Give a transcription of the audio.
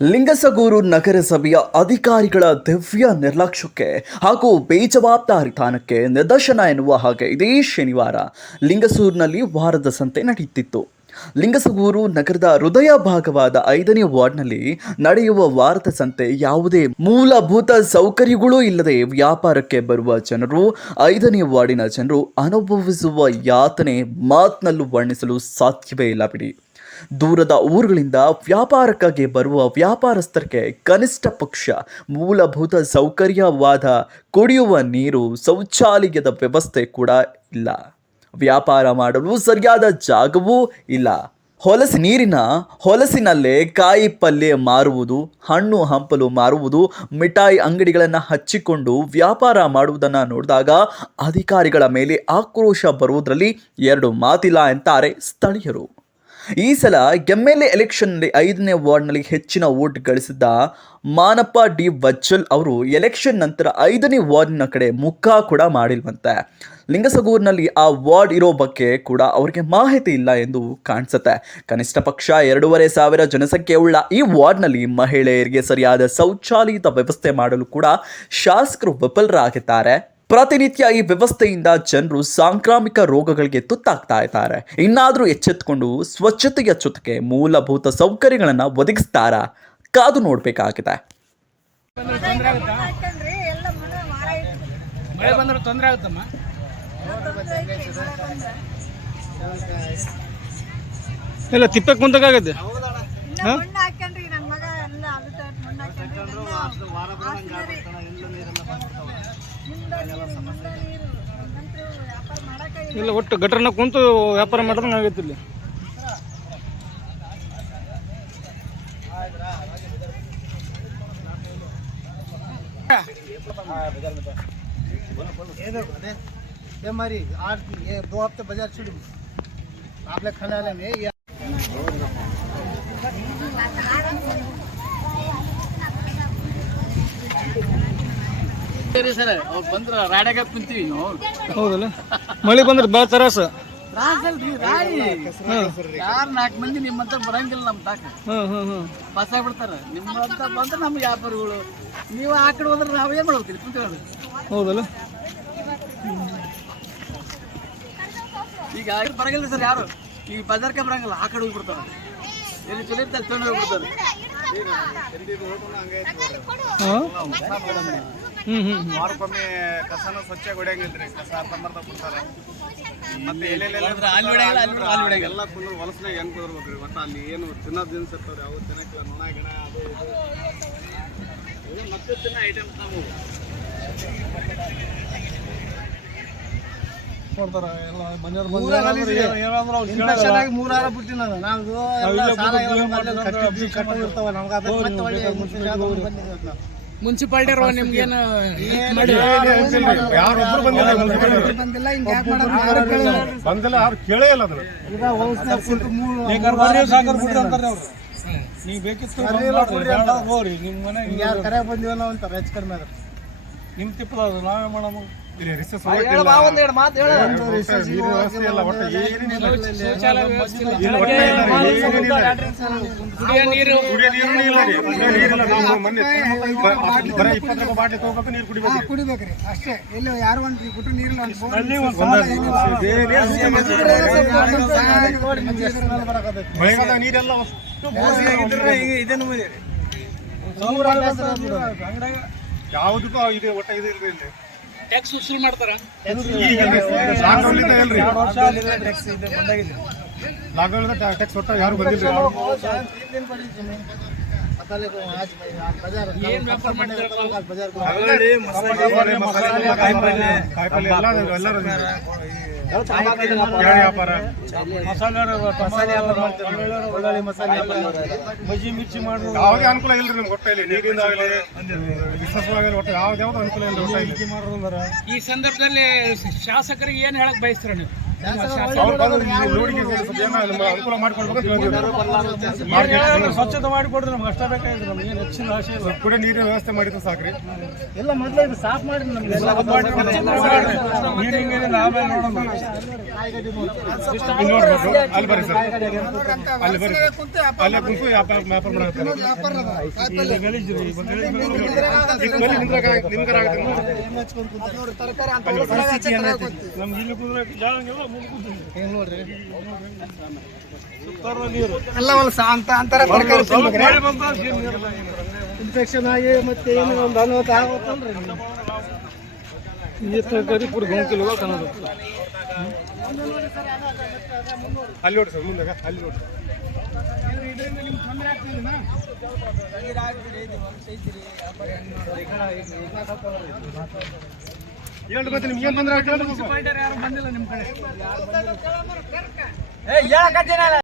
ಲಿಂಗಸಗೂರು ನಗರಸಭೆಯ ಅಧಿಕಾರಿಗಳ ದಿವ್ಯ ನಿರ್ಲಕ್ಷ್ಯಕ್ಕೆ ಹಾಗೂ ಬೇಜವಾಬ್ದಾರಿತನಕ್ಕೆ ನಿದರ್ಶನ ಎನ್ನುವ ಹಾಗೆ ಇದೇ ಶನಿವಾರ ಲಿಂಗಸೂರಿನಲ್ಲಿ ವಾರದ ಸಂತೆ ನಡೆಯುತ್ತಿತ್ತು. ಲಿಂಗಸಗೂರು ನಗರದ ಹೃದಯ ಭಾಗವಾದ 5ನೇ ವಾರ್ಡ್ನಲ್ಲಿ ನಡೆಯುವ ವಾರದ ಸಂತೆ ಯಾವುದೇ ಮೂಲಭೂತ ಸೌಕರ್ಯಗಳೂ ಇಲ್ಲದೆ ವ್ಯಾಪಾರಕ್ಕೆ ಬರುವ ಜನರು 5ನೇ ವಾರ್ಡಿನ ಜನರು ಅನುಭವಿಸುವ ಯಾತನೆ ಮಾತಿನಲ್ಲೂ ವರ್ಣಿಸಲು ಸಾಧ್ಯವೇ ಇಲ್ಲ ಬಿಡಿ. ದೂರದ ಊರುಗಳಿಂದ ವ್ಯಾಪಾರಕ್ಕಾಗಿ ಬರುವ ವ್ಯಾಪಾರಸ್ಥರಿಗೆ ಕನಿಷ್ಠ ಪಕ್ಷ ಮೂಲಭೂತ ಸೌಕರ್ಯವಾದ ಕುಡಿಯುವ ನೀರು, ಶೌಚಾಲಯದ ವ್ಯವಸ್ಥೆ ಕೂಡ ಇಲ್ಲ. ವ್ಯಾಪಾರ ಮಾಡಲು ಸರಿಯಾದ ಜಾಗವೂ ಇಲ್ಲ. ಹೊಲಸಿನಲ್ಲೇ ಕಾಯಿ ಪಲ್ಯ ಮಾರುವುದು, ಹಣ್ಣು ಹಂಪಲು ಮಾರುವುದು, ಮಿಠಾಯಿ ಅಂಗಡಿಗಳನ್ನು ಹಚ್ಚಿಕೊಂಡು ವ್ಯಾಪಾರ ಮಾಡುವುದನ್ನು ನೋಡಿದಾಗ ಅಧಿಕಾರಿಗಳ ಮೇಲೆ ಆಕ್ರೋಶ ಬರುವುದರಲ್ಲಿ ಎರಡು ಮಾತಿಲ್ಲ ಎಂತಾರೆ ಸ್ಥಳೀಯರು. ಈ ಸಲ MLA ಎಲೆಕ್ಷನ್ನಲ್ಲಿ 5ನೇ ವಾರ್ಡ್ನಲ್ಲಿ ಹೆಚ್ಚಿನ ವೋಟ್ ಗಳಿಸಿದ್ದ ಮಾನಪ್ಪ ಡಿ ವಜ್ಜಲ್ ಅವರು ಎಲೆಕ್ಷನ್ ನಂತರ 5ನೇ ವಾರ್ಡ್ನ ಕಡೆ ಮುಖ ಕೂಡ ಮಾಡಿಲ್ವಂತೆ. ಲಿಂಗಸಗೂರಿನಲ್ಲಿ ಆ ವಾರ್ಡ್ ಇರೋ ಬಗ್ಗೆ ಕೂಡ ಅವರಿಗೆ ಮಾಹಿತಿ ಇಲ್ಲ ಎಂದು ಕಾಣಿಸುತ್ತೆ. ಕನಿಷ್ಠ ಪಕ್ಷ 2,500 ಜನಸಂಖ್ಯೆ ಉಳ್ಳ ಈ ವಾರ್ಡ್ನಲ್ಲಿ ಮಹಿಳೆಯರಿಗೆ ಸರಿಯಾದ ಶೌಚಾಲಯದ ವ್ಯವಸ್ಥೆ ಮಾಡಲು ಕೂಡ ಶಾಸಕರು ವಿಫಲರಾಗಿದ್ದಾರೆ. ಪ್ರತಿನಿತ್ಯ ಈ ವ್ಯವಸ್ಥೆಯಿಂದ ಜನರು ಸಾಂಕ್ರಾಮಿಕ ರೋಗಗಳಿಗೆ ತುತ್ತಾಗ್ತಾ ಇದ್ದಾರೆ. ಇನ್ನಾದರೂ ಎಚ್ಚೆತ್ತುಕೊಂಡು ಸ್ವಚ್ಛತೆಯ ಜೊತೆಗೆ ಮೂಲಭೂತ ಸೌಕರ್ಯಗಳನ್ನು ಒದಗಿಸ್ತಾರಾ? ಕಾದು ನೋಡಬೇಕಾಗಿದೆ. ಇಲ್ಲ ತಿಪ್ಪಕ್ಕೆ ಮುಂದಾಗತ್ತೆ. ಇಲ್ಲ ಒಟ್ಟು ಗಟರ್ನ ಕುಂತು ವ್ಯಾಪಾರ ಮಾಡೋದಂಗೆ ಆಗೈತಿ ಇಲ್ಲಿ. हमारी 2 हफ्ते बाजार छुड़ी आप लोग खाने वाले में ಸರ್ ಅವ್ರು ಬಂದ್ರೆ ರಾಡ್ಯಾಗ ಕುಂತೀವಿ ನಾವು. ಹೌದಲ್ಲ, ಮಳೆ ಬಂದ್ರೆ ಭಾಳ ತ್ರಾಸ. ಯಾರು 4 ಮಂದಿ ನಿಮ್ಮಂತ ಬರಂಗಿಲ್ಲ ನಮ್ಮ ತಾಕ ಪಾಸ್ ಆಗ್ಬಿಡ್ತಾರೆ. ನಿಮ್ಮಂತ ಬಂದ್ರೆ ನಮ್ಗೆ ವ್ಯಾಪಾರಿಗಳು, ನೀವು ಆ ಕಡೆ ಹೋದ್ರೆ ನಾವು ಏನು ಮಾಡ್ತೀವಿ ಕುಂತೀವಿ. ಹೌದಲ್ಲ, ಈಗ ಬರಂಗಿಲ್ಲ ಸರ್ ಯಾರು, ಈಗ ಬಜಾರ್ಗೆ ಬರಂಗಿಲ್ಲ, ಆ ಕಡೆ ಹೋಗ್ಬಿಡ್ತಾರೆ. ಎಲ್ಲಿ ಚಲೋ ಇರ್ತಾರೆ ಚಲೋ ಹೋಗ್ಬಿಡ್ತಾರೆ. ವಾರಕ್ಕೊಮ್ಮೆ ಕಸನ ಸ್ವಚ್ಛ ಹೊಡೆಯಂಗಿಲ್ರಿ, ಕಸ ಅರ್ಧಂಬರ್ಧ ಬಿಡ್ತಾರೆ. ಮತ್ತೆ ಎಲ್ಲೆಲ್ಲ ಎಲ್ಲ ಕುಂದ್ರು ಹೊಲಸ್ನಾಗ ಹೆಂಗ್ ಕುದಿರ್ಬೇಕ್ರಿ. ಒಟ್ಟು ಅಲ್ಲಿ ಏನು ತಿನ್ನೋದು ದಿನಸ ಇರ್ತಾವ್ರಿ, ಅವು ತಿನ್ನಕ್ಕಿಲ್ಲ. ನೊಣ ಗಿಣ ಅದು ಇದು ಮತ್ತೆ ತಿನ್ನೋ ಐಟಮ್ಸ್ ನಾವು ಕೊಡ್ತಾರ. ಎಲ್ಲ ಮನೆಯವ್ರು 3 ವಾರ ಬಿಟ್ಟಿನ ನಾವು ಕಟ್ಟಿರ್ತಾವ ನಮ್ಗೆ ಮುನ್ಸಿಪಾಲ್ಟಿ ನಿಮ್ಗೇನು ಬಂದಿಲ್ಲ, ಯಾರು ಕೇಳೇ ಇಲ್ಲ ಅದನ್ನ. ನೀವು ಬೇಕಿತ್ತು ನಿಮ್ಮ ಮನೆ ಯಾರು ಕರೆ ಬಂದಿವಲ್ಲ ಅಂತಾರೆ ಹೆಚ್ಚು ಕಡಿಮೆ ಅದ್ರ ನಿಮ್ಮ ತಿಪ್ಪದ ನಾವೇ ಮಾಡಮ್ಮ. ಕುಡಿಬೇಕ್ರಿ ಅಷ್ಟೇ. ಎಲ್ಲಿ ಯಾರು ಒಂದು ಕುಟ್ರು ನೀರಿಲ್ಲ ನೀರೆಲ್ಲ ಯಾವುದಕ್ಕೂ ಇದೆ. ಒಟ್ಟ ಇದು ಇಲ್ರಿ, ಇಲ್ಲಿ ಟ್ಯಾಕ್ಸ್ ವಸೂಲ್ ಮಾಡ್ತಾರ. ಟ್ಯಾಕ್ಸ್ ಒಟ್ಟ ಯಾರು ಬಂದಿಲ್ಲ. ಬಜ್ಜಿ ಮಿರ್ಚಿ ಮಾಡುವ ಯಾವುದೇ ಅನುಕೂಲ ಇಲ್ರಿ ನಿಮ್ಗೆ. ಹೊಟ್ಟೆಯಲ್ಲಿ ನೀರಿಂದ ಆಗಲಿ ವಿಶ್ವಾಸವಾಗಲಿ ಒಟ್ಟು ಯಾವ್ದಾವ್ದು ಅನುಕೂಲ ಇಲ್ಲ. ಈ ಸಂದರ್ಭದಲ್ಲಿ ಶಾಸಕರಿಗೆ ಏನು ಹೇಳಕ್ ಬಯಸ್ತೀರ ನೀವು? ಅನುಕೂಲ ಮಾಡ್ಕೊಡ್ಬೇಕು ಸ್ವಚ್ಛತೆ ಮಾಡಿಕೊಡ್ರಿ ನಮ್ಗೆ ಅಷ್ಟ ಬೇಕಾಗಿತ್ತು ನಮ್ಗೆ ಏನು ಹೆಚ್ಚಿನ ಆಸೆ ಇಲ್ಲ ಕುಡಿಯೋ ನೀರಿನ ವ್ಯವಸ್ಥೆ ಮಾಡಿದ್ರು ಸಾಕ್ರಿ ಎಲ್ಲ ಮೊದಲೇ ಇದು ಸಾಫ್ ಮಾಡಿ ನಮ್ಗೆ ನೀರಿಂಗ್ ಏನಿಲ್ಲ ಆಮೇಲೆ ನೋಡೋಣ ಇಲ್ಲಿ ನೋಡ್ಬೇಕು ಅಲ್ಲಿ ಬರ್ರಿ ಸರ್ ಅಲ್ಲಿ ಬರ್ರಿ ಅಲ್ಲೇ ಕುಂತು ವ್ಯಾಪಾರ ಮಾಡಕ್ಕೆ ಗಲೀಜ್ರಿ ನಮ್ಗೆ ಇಲ್ಲಿ ಕುಂದ್ರೆ ಜಾಗಂಗೆಲ್ಲ ಮುಂದೆ ಕೂತಿದ್ವಿ ನೋಡ್ರಿ ಸುತ್ತಾರ ನೀರು ಎಲ್ಲ ಅಂತ ಅಂತರ ಮಳೆ ಬಂದ ಇನ್ಫೆಕ್ಷನ್ ಆಗಿ ಮತ್ತೆ ಏನು ಒಂದು ಅನಾಹುತ ಆಗುತ್ತಲ್ರಿ ये तरकारी पूरे गांव के लोग खाना ಅಲ್ಲಿ ನೋಡಿ ಸರ್ ಮುಂದೆ ಅಲ್ಲಿ ನೋಡಿ ಹೇಳಿ ಮತ್ತೆ ನಿಮ್ಗೆ ಏನು ತೊಂದರೆ ಆಗ್ತದೆ ಯಾರು ಬಂದಿಲ್ಲ ನಿಮ್ಮ ಕಡೆ